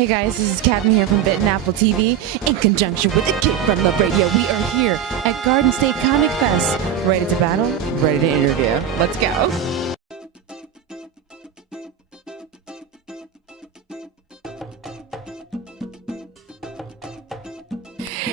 Hey guys, this is Captain here from Bit and Apple TV in conjunction with the kid from the radio. We are here at Garden State Comic Fest. Ready to battle, ready to interview. Let's go.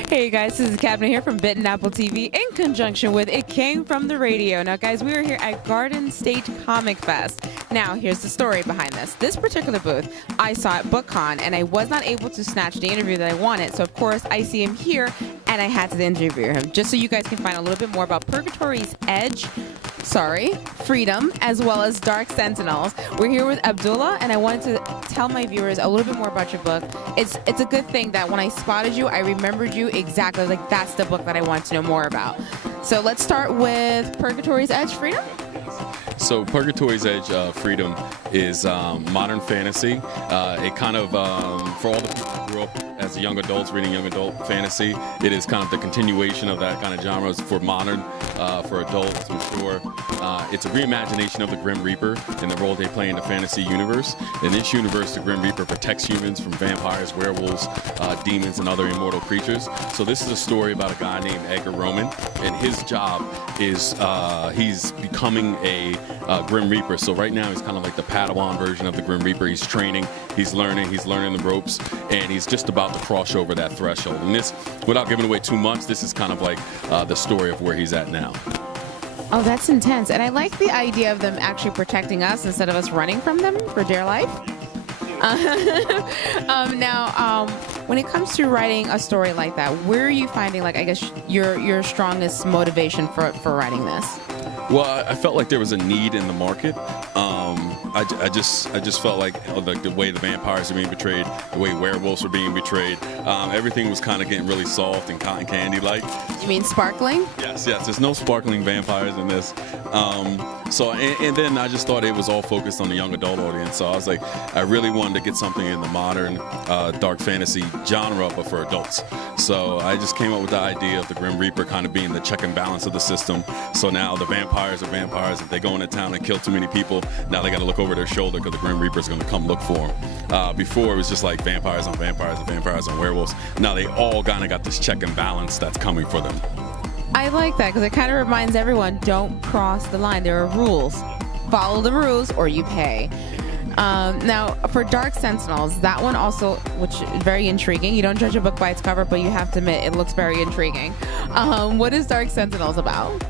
Hey guys, this is Captain here from Bit and Apple TV in conjunction with It Came From the Radio. Now guys, we are here at Garden State Comic Fest. Now here's the story behind this. This particular booth I saw at BookCon and I was not able to snatch the interview that I wanted. So of course I see him here and I had to interview him just so you guys can find a little bit more about Purgatory's Edge. Freedom, as well as Dark Sentinels. We're here with Abdullah, and I wanted to tell my viewers a little bit more about your book. It's a good thing that when I spotted you, I remembered you exactly. Like, that's the book that I wanted to know more about. So let's start with Purgatory's Edge, Freedom. So Purgatory's Edge, Freedom, is modern fantasy. It kind of, for all the people who grew up as young adults reading young adult fantasy, it is kind of the continuation of that kind of genre for modern, for adults to mature. It's a reimagination of the Grim Reaper and the role they play in the fantasy universe. In this universe, the Grim Reaper protects humans from vampires, werewolves, demons, and other immortal creatures. So this is a story about a guy named Edgar Roman, and his job is he's becoming a Grim Reaper. So right now he's kind of like the Padawan version of the Grim Reaper. He's training, he's learning the ropes, and he's just about to cross over that threshold. And this, without giving away too much, this is kind of like the story of where he's at now. Oh, that's intense. And I like the idea of them actually protecting us instead of us running from them for dear life. When it comes to writing a story like that, where are you finding, like, I guess, your strongest motivation for writing this? Well, I felt like there was a need in the market. I just felt like the way the vampires are being betrayed, the way werewolves are being betrayed, everything was kind of getting really soft and cotton candy-like. You mean sparkling? Yes. There's no sparkling vampires in this. And then I just thought it was all focused on the young adult audience. So I was like, I really wanted to get something in the modern dark fantasy genre, but for adults. So I just came up with the idea of the Grim Reaper kind of being the check and balance of the system. So now the vampires are vampires. If they go into town and kill too many people, now they got to look over their shoulder because the Grim Reaper is going to come look for them. Before, it was just like vampires on vampires and vampires on werewolves. Now they all kind of got this check and balance that's coming for them. I like that because it kind of reminds everyone, don't cross the line. There are rules. Follow the rules or you pay. Now, for Dark Sentinels, that one also, which is very intriguing. You don't judge a book by its cover, but you have to admit it looks very intriguing. What is Dark Sentinels about?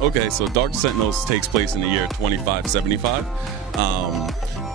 Okay, so Dark Sentinels takes place in the year 2575.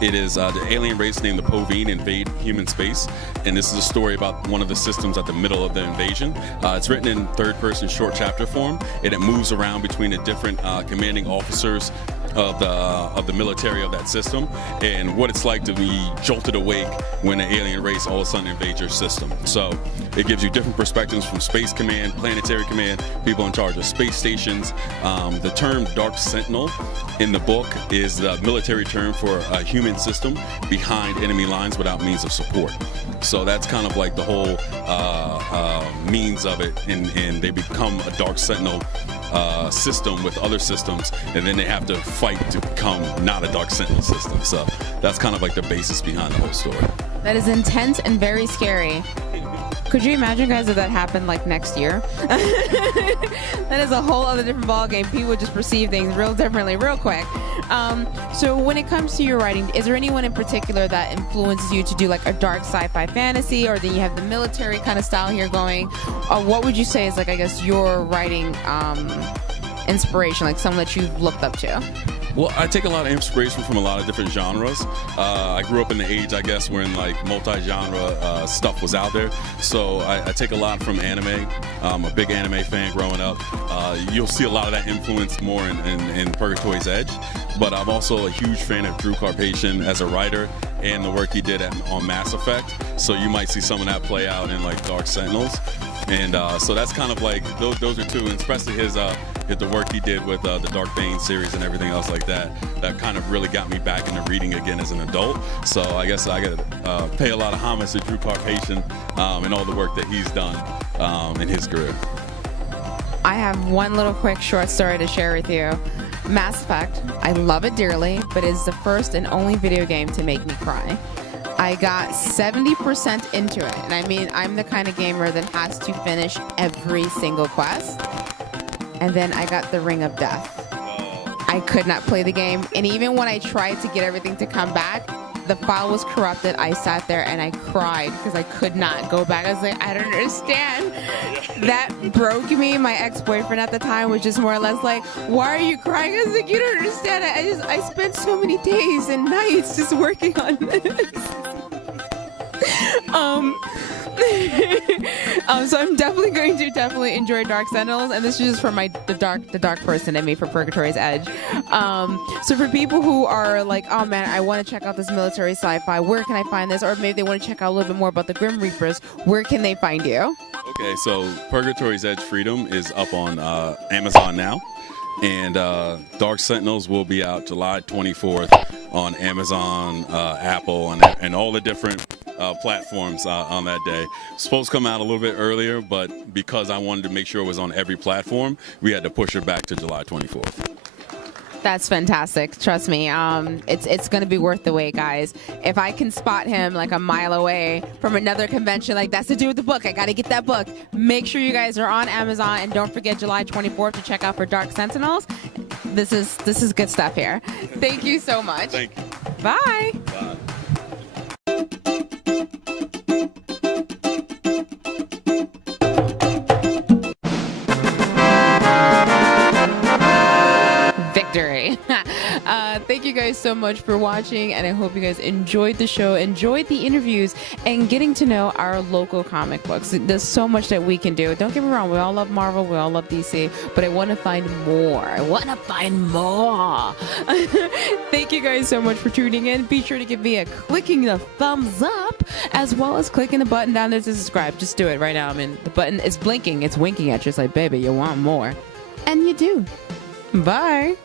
It is the alien race named the Povine invade human space, and this is a story about one of the systems at the middle of the invasion. It's written in third-person short chapter form, and it moves around between the different commanding officers of the military of that system, and what it's like to be jolted awake when an alien race all of a sudden invades your system. So it gives you different perspectives from Space Command, Planetary Command, people in charge of space stations. The term Dark Sentinel in the book is the military term for a human system behind enemy lines without means of support. So that's kind of like the whole means of it, and they become a Dark Sentinel system with other systems, and then they have to fight to become not a Dark Sentinel system. So that's kind of like the basis behind the whole story. That is intense and very scary. Could you imagine, guys, if that happened like next year? That is a whole other different ballgame. People would just perceive things real differently, real quick. So when it comes to your writing, is there anyone in particular that influences you to do like a dark sci-fi fantasy, or then you have the military kind of style here going? What would you say is, like, I guess, your writing inspiration, like someone that you've looked up to? Well, I take a lot of inspiration from a lot of different genres. I grew up in the age, I guess, when like multi-genre stuff was out there. So I take a lot from anime. I'm a big anime fan growing up. You'll see a lot of that influence more in Purgatory's Edge. But I'm also a huge fan of Drew Carpathian as a writer and the work he did on Mass Effect. So you might see some of that play out in like Dark Sentinels. And so that's kind of like, those are two, and especially the work he did with the Dark Bane series and everything else like that. That kind of really got me back into reading again as an adult. So I guess I got to pay a lot of homage to Drew Carpathian and all the work that he's done in his career. I have one little quick short story to share with you. Mass Effect, I love it dearly, but it's the first and only video game to make me cry. I got 70% into it. And I mean, I'm the kind of gamer that has to finish every single quest. And then I got the Ring of Death. I could not play the game. And even when I tried to get everything to come back, the file was corrupted. I sat there and I cried because I could not go back. I was like, I don't understand. That broke me. My ex-boyfriend at the time was just more or less like, why are you crying? I was like, you don't understand. I spent so many days and nights just working on this. So I'm definitely going to enjoy Dark Sentinels, and this is just for the dark person in me for Purgatory's Edge. So for people who are like, oh man, I want to check out this military sci-fi, where can I find this? Or maybe they want to check out a little bit more about the Grim Reapers, where can they find you? Okay, so Purgatory's Edge Freedom is up on Amazon now, and Dark Sentinels will be out July 24th on Amazon, Apple, and all the different platforms on that day. Supposed to come out a little bit earlier, but because I wanted to make sure it was on every platform, we had to push it back to July 24th. That's fantastic. Trust me. It's going to be worth the wait, guys. If I can spot him like a mile away from another convention, like that's to do with the book, I got to get that book. Make sure you guys are on Amazon, and don't forget July 24th to check out for Dark Sentinels. This is good stuff here. Thank you so much. Thank you. Bye. Bye. Victory. Thank you guys so much for watching, and I hope you guys enjoyed the show, enjoyed the interviews, and getting to know our local comic books. There's so much that we can do. Don't get me wrong, we all love Marvel, we all love DC, but I want to find more. Thank you guys so much for tuning in. Be sure to give me a clicking the thumbs up, as well as clicking the button down there to subscribe. Just do it right now. I mean, the button is blinking, it's winking at you. It's like, baby, you want more. And you do. Bye.